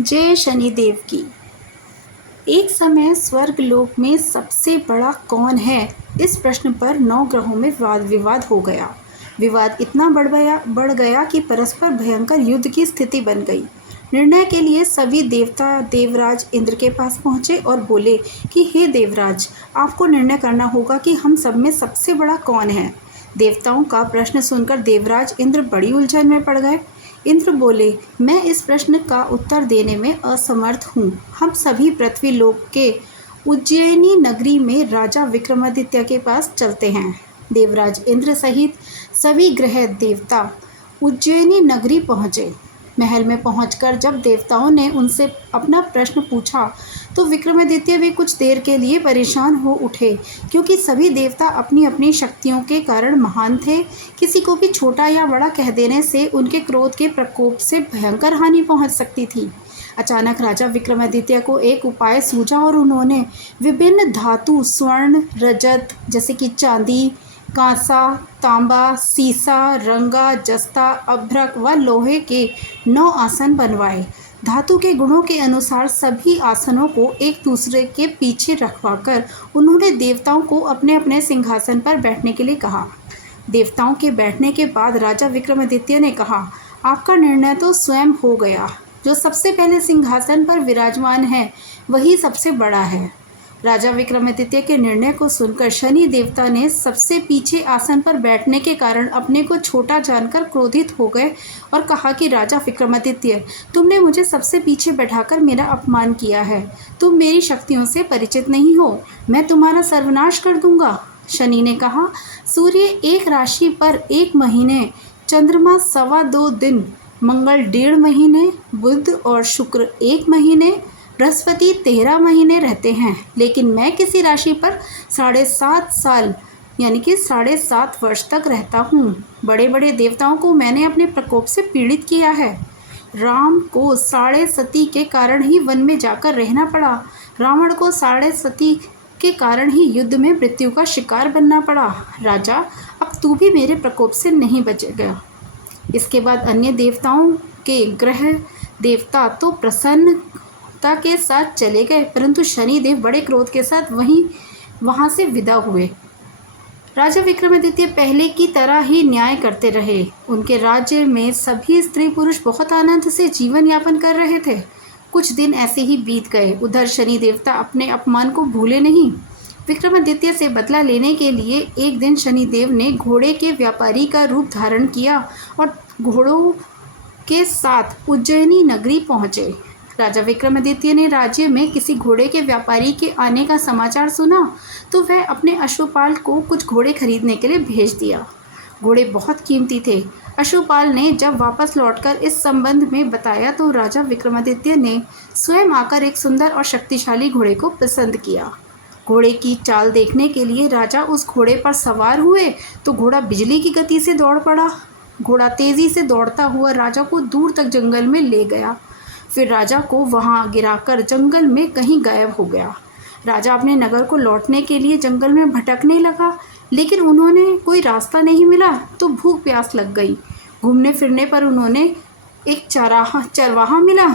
जय शनिदेव की। एक समय स्वर्गलोक में सबसे बड़ा कौन है, इस प्रश्न पर 9 ग्रहों में वाद विवाद हो गया। विवाद इतना बढ़ गया कि परस्पर भयंकर युद्ध की स्थिति बन गई। निर्णय के लिए सभी देवता देवराज इंद्र के पास पहुंचे और बोले कि हे देवराज, आपको निर्णय करना होगा कि हम सब में सबसे बड़ा कौन है। देवताओं का प्रश्न सुनकर देवराज इंद्र बड़ी उलझन में पड़ गए। इंद्र बोले, मैं इस प्रश्न का उत्तर देने में असमर्थ हूँ। हम सभी पृथ्वी लोक के उज्जैनी नगरी में राजा विक्रमादित्य के पास चलते हैं। देवराज इंद्र सहित सभी ग्रह देवता उज्जैनी नगरी पहुँचे। महल में पहुंचकर जब देवताओं ने उनसे अपना प्रश्न पूछा तो विक्रमादित्य भी कुछ देर के लिए परेशान हो उठे, क्योंकि सभी देवता अपनी अपनी शक्तियों के कारण महान थे। किसी को भी छोटा या बड़ा कह देने से उनके क्रोध के प्रकोप से भयंकर हानि पहुंच सकती थी। अचानक राजा विक्रमादित्य को एक उपाय सूझा और उन्होंने विभिन्न धातु स्वर्ण रजत जैसे कि चांदी, कांसा, तांबा, सीसा, रंगा, जस्ता, अभ्रक व लोहे के 9 आसन बनवाए। धातु के गुणों के अनुसार सभी आसनों को एक दूसरे के पीछे रखवाकर उन्होंने देवताओं को अपने अपने सिंहासन पर बैठने के लिए कहा। देवताओं के बैठने के बाद राजा विक्रमादित्य ने कहा, आपका निर्णय तो स्वयं हो गया। जो सबसे पहले सिंहासन पर विराजमान है वही सबसे बड़ा है। राजा विक्रमादित्य के निर्णय को सुनकर शनि देवता ने सबसे पीछे आसन पर बैठने के कारण अपने को छोटा जानकर क्रोधित हो गए और कहा कि राजा विक्रमादित्य, तुमने मुझे सबसे पीछे बैठाकर मेरा अपमान किया है। तुम मेरी शक्तियों से परिचित नहीं हो। मैं तुम्हारा सर्वनाश कर दूंगा। शनि ने कहा, सूर्य एक राशि पर 1 महीने, चंद्रमा 2.25 दिन, मंगल 1.5 महीने, बुध और शुक्र 1 महीने, बृहस्पति 13 महीने रहते हैं, लेकिन मैं किसी राशि पर 7.5 साल यानी कि 7.5 वर्ष तक रहता हूँ। बड़े बड़े देवताओं को मैंने अपने प्रकोप से पीड़ित किया है। राम को 7.5 के कारण ही वन में जाकर रहना पड़ा। रावण को 7.5 के कारण ही युद्ध में मृत्यु का शिकार बनना पड़ा। राजा, अब तू भी मेरे प्रकोप से नहीं बचेगा। इसके बाद अन्य देवताओं के ग्रह देवता तो प्रसन्नता के साथ चले गए, परंतु शनिदेव बड़े क्रोध के साथ वहां से विदा हुए। राजा विक्रमादित्य पहले की तरह ही न्याय करते रहे। उनके राज्य में सभी स्त्री पुरुष बहुत आनंद से जीवन यापन कर रहे थे। कुछ दिन ऐसे ही बीत गए। उधर शनि देवता अपने अपमान को भूले नहीं। विक्रमादित्य से बदला लेने के लिए एक दिन शनिदेव ने घोड़े के व्यापारी का रूप धारण किया और घोड़ों के साथ उज्जैनी नगरी पहुंचे। राजा विक्रमादित्य ने राज्य में किसी घोड़े के व्यापारी के आने का समाचार सुना तो वह अपने अश्वपाल को कुछ घोड़े खरीदने के लिए भेज दिया। घोड़े बहुत कीमती थे। अश्वपाल ने जब वापस लौटकर इस संबंध में बताया तो राजा विक्रमादित्य ने स्वयं आकर एक सुंदर और शक्तिशाली घोड़े को पसंद किया। घोड़े की चाल देखने के लिए राजा उस घोड़े पर सवार हुए तो घोड़ा बिजली की गति से दौड़ पड़ा। घोड़ा तेजी से दौड़ता हुआ राजा को दूर तक जंगल में ले गया। फिर राजा को वहां गिराकर जंगल में कहीं गायब हो गया। राजा अपने नगर को लौटने के लिए जंगल में भटकने लगा, लेकिन उन्होंने कोई रास्ता नहीं मिला तो भूख प्यास लग गई। घूमने फिरने पर उन्होंने एक चरवाहा मिला।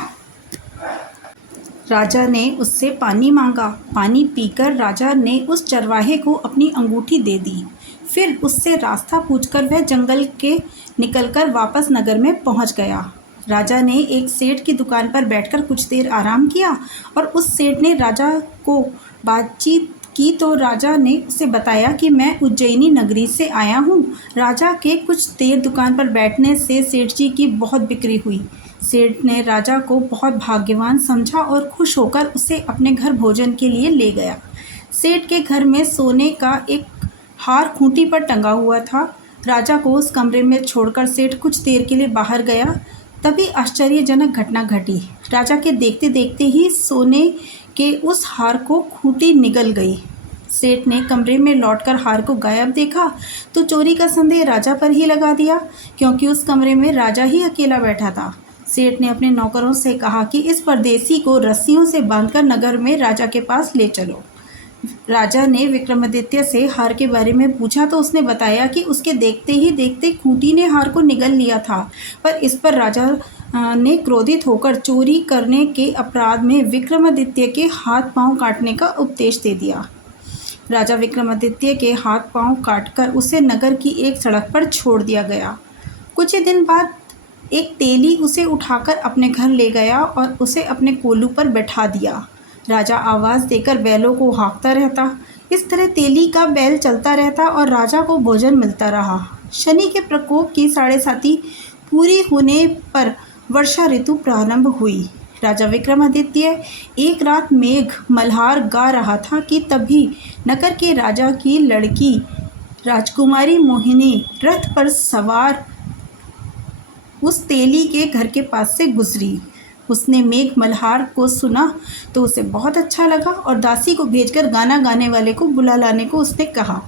राजा ने उससे पानी मांगा। पानी पीकर राजा ने उस चरवाहे को अपनी अंगूठी दे दी। फिर उससे रास्ता पूछकर वह जंगल के निकलकर वापस नगर में पहुंच गया। राजा ने एक सेठ की दुकान पर बैठकर कुछ देर आराम किया और उस सेठ ने राजा को बातचीत की तो राजा ने उसे बताया कि मैं उज्जैनी नगरी से आया हूँ। राजा के कुछ देर दुकान पर बैठने से सेठ जी की बहुत बिक्री हुई। सेठ ने राजा को बहुत भाग्यवान समझा और खुश होकर उसे अपने घर भोजन के लिए ले गया। सेठ के घर में सोने का एक हार खूंटी पर टंगा हुआ था। राजा को उस कमरे में छोड़कर सेठ कुछ देर के लिए बाहर गया। तभी आश्चर्यजनक घटना घटी। राजा के देखते देखते ही सोने के उस हार को खूंटी निगल गई। सेठ ने कमरे में लौटकर हार को गायब देखा तो चोरी का संदेह राजा पर ही लगा दिया, क्योंकि उस कमरे में राजा ही अकेला बैठा था। सेठ ने अपने नौकरों से कहा कि इस परदेसी को रस्सियों से बांधकर नगर में राजा के पास ले चलो। राजा ने विक्रमादित्य से हार के बारे में पूछा तो उसने बताया कि उसके देखते ही देखते खूंटी ने हार को निगल लिया था, पर इस पर राजा ने क्रोधित होकर चोरी करने के अपराध में विक्रमादित्य के हाथ पांव काटने का उपदेश दे दिया। राजा विक्रमादित्य के हाथ पांव काटकर उसे नगर की एक सड़क पर छोड़ दिया गया। कुछ ही दिन बाद एक तेली उसे उठाकर अपने घर ले गया और उसे अपने कोलू पर बैठा दिया। राजा आवाज़ देकर बैलों को हाँकता रहता। इस तरह तेली का बैल चलता रहता और राजा को भोजन मिलता रहा। शनि के प्रकोप की 7.5 पूरी होने पर वर्षा ऋतु प्रारंभ हुई। राजा विक्रमादित्य एक रात मेघ मल्हार गा रहा था कि तभी नगर के राजा की लड़की राजकुमारी मोहिनी रथ पर सवार उस तेली के घर के पास से गुजरी। उसने मेघ मल्हार को सुना तो उसे बहुत अच्छा लगा और दासी को भेजकर गाना गाने वाले को बुला लाने को उसने कहा।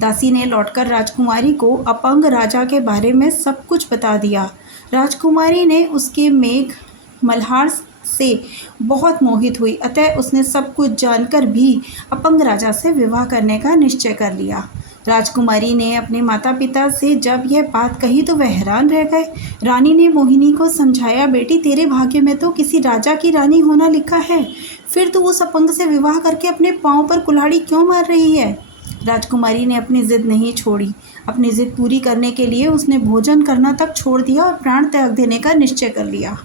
दासी ने लौटकर राजकुमारी को अपंग राजा के बारे में सब कुछ बता दिया। राजकुमारी ने उसके मेघ मल्हार से बहुत मोहित हुई, अतः उसने सब कुछ जानकर भी अपंग राजा से विवाह करने का निश्चय कर लिया। राजकुमारी ने अपने माता पिता से जब यह बात कही तो वह हैरान रह गए। रानी ने मोहिनी को समझाया, बेटी तेरे भाग्य में तो किसी राजा की रानी होना लिखा है, फिर तू उस अपंग से विवाह करके अपने पाँव पर कुल्हाड़ी क्यों मार रही है। राजकुमारी ने अपनी जिद नहीं छोड़ी। अपनी जिद पूरी करने के लिए उसने भोजन करना तक छोड़ दिया और प्राण त्याग देने का निश्चय कर लिया।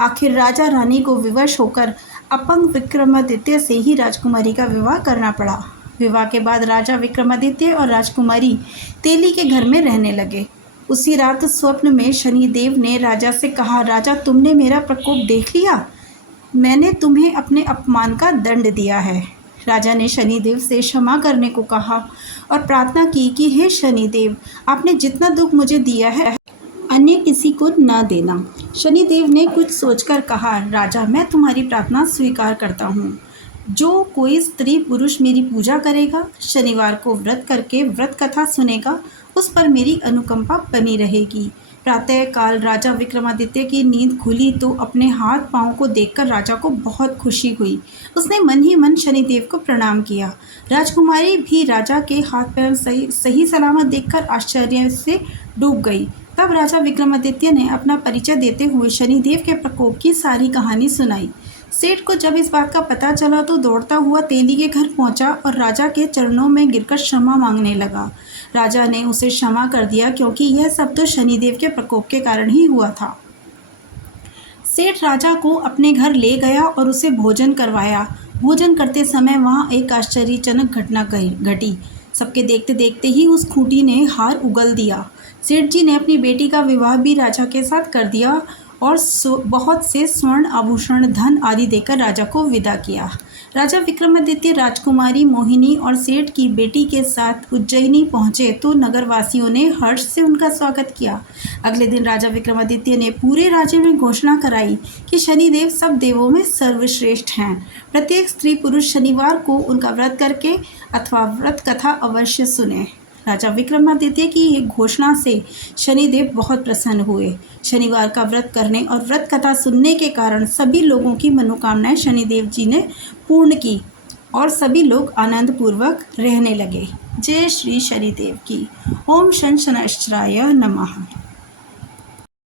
आखिर राजा रानी को विवश होकर अपंग विक्रमादित्य से ही राजकुमारी का विवाह करना पड़ा। विवाह के बाद राजा विक्रमादित्य और राजकुमारी तेली के घर में रहने लगे। उसी रात स्वप्न में शनिदेव ने राजा से कहा, राजा तुमने मेरा प्रकोप देख लिया, मैंने तुम्हें अपने अपमान का दंड दिया है। राजा ने शनिदेव से क्षमा करने को कहा और प्रार्थना की कि हे शनिदेव, आपने जितना दुख मुझे दिया है अन्य किसी को न देना। शनिदेव ने कुछ सोचकर कहा, राजा मैं तुम्हारी प्रार्थना स्वीकार करता हूँ। जो कोई स्त्री पुरुष मेरी पूजा करेगा, शनिवार को व्रत करके व्रत कथा सुनेगा, उस पर मेरी अनुकंपा बनी रहेगी। प्रातः काल राजा विक्रमादित्य की नींद खुली तो अपने हाथ पांव को देखकर राजा को बहुत खुशी हुई। उसने मन ही मन शनिदेव को प्रणाम किया। राजकुमारी भी राजा के हाथ पैर सही सलामत देखकर आश्चर्य से डूब गई। तब राजा विक्रमादित्य ने अपना परिचय देते हुए शनिदेव के प्रकोप की सारी कहानी सुनाई। सेठ को जब इस बात का पता चला तो दौड़ता हुआ तेली के घर पहुंचा और राजा के चरणों में गिरकर क्षमा मांगने लगा। राजा ने उसे क्षमा कर दिया क्योंकि यह सब तो शनिदेव के प्रकोप के कारण ही हुआ था। सेठ राजा को अपने घर ले गया और उसे भोजन करवाया। भोजन करते समय वहाँ एक आश्चर्यजनक घटना घटी। सबके देखते देखते ही उस खूंटी ने हार उगल दिया। सेठ जी ने अपनी बेटी का विवाह भी राजा के साथ कर दिया और बहुत से स्वर्ण आभूषण धन आदि देकर राजा को विदा किया। राजा विक्रमादित्य राजकुमारी मोहिनी और सेठ की बेटी के साथ उज्जैनी पहुंचे तो नगरवासियों ने हर्ष से उनका स्वागत किया। अगले दिन राजा विक्रमादित्य ने पूरे राज्य में घोषणा कराई कि शनिदेव सब देवों में सर्वश्रेष्ठ हैं। प्रत्येक स्त्री पुरुष शनिवार को उनका व्रत करके अथवा व्रत कथा अवश्य सुने। राजा विक्रमादित्य की एक घोषणा से शनिदेव बहुत प्रसन्न हुए। शनिवार का व्रत करने और व्रत कथा सुनने के कारण सभी लोगों की मनोकामनाएं शनिदेव जी ने पूर्ण की और सभी लोग आनंद पूर्वक रहने लगे। जय श्री शनिदेव की। ओम शनि शनैश्चराय नमः।